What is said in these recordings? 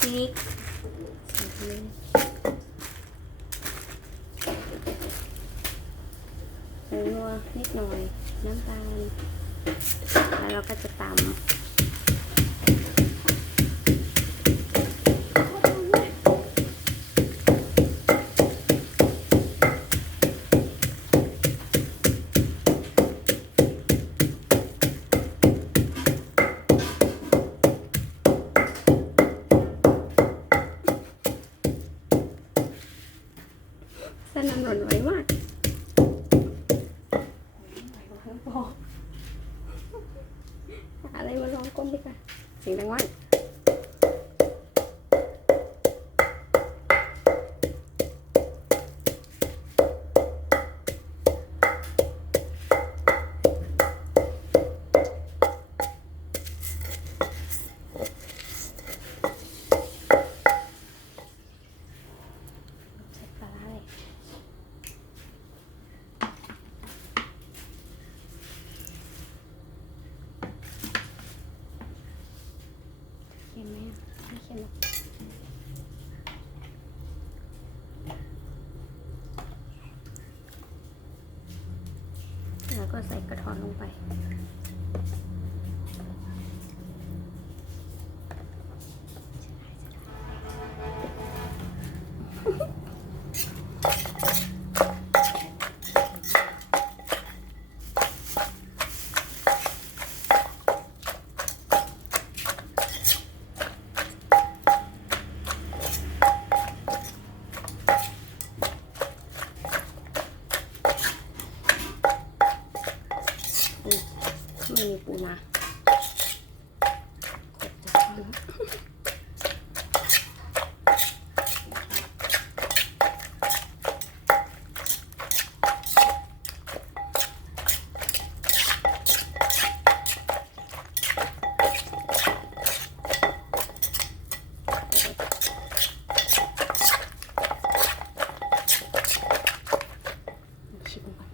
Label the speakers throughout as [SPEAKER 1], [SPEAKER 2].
[SPEAKER 1] พริกใส่พริกใส่นัวนิดหน่อย น้ำตาล แล้วเราก็จะตำ สนันไหวมากอะไรมาลองก้มดิค่ะเสียงดังมากใส่ปลาร้าเลยเค็มไหมอะไม่เค็มหรอกแล้ว ก็ใส่กระท้อนลงไป อืมไมีปูนาชิมก่อน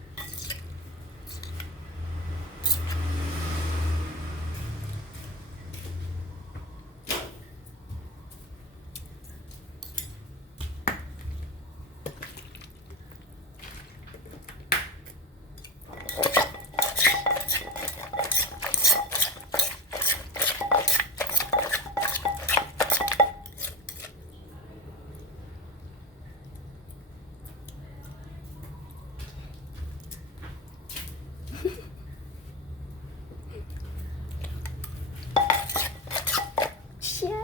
[SPEAKER 1] เชี่ย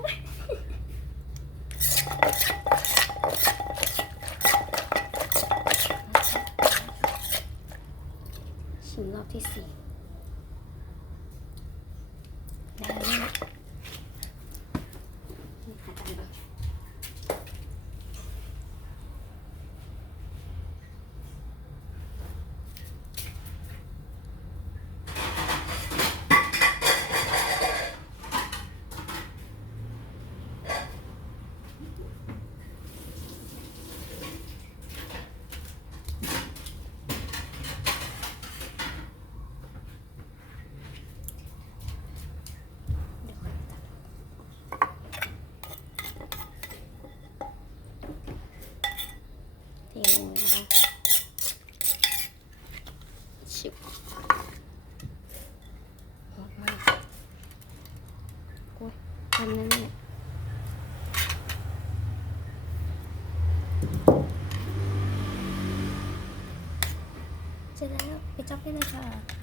[SPEAKER 1] ชิมรอบ ที่สี่ได้แล้วนี่หาจานก่อน เทลงเลยนะคะชิบหอมมากโอ้ยทำนั่นเนี่ยเสร็จแล้วไปจับได้เลยค่ะ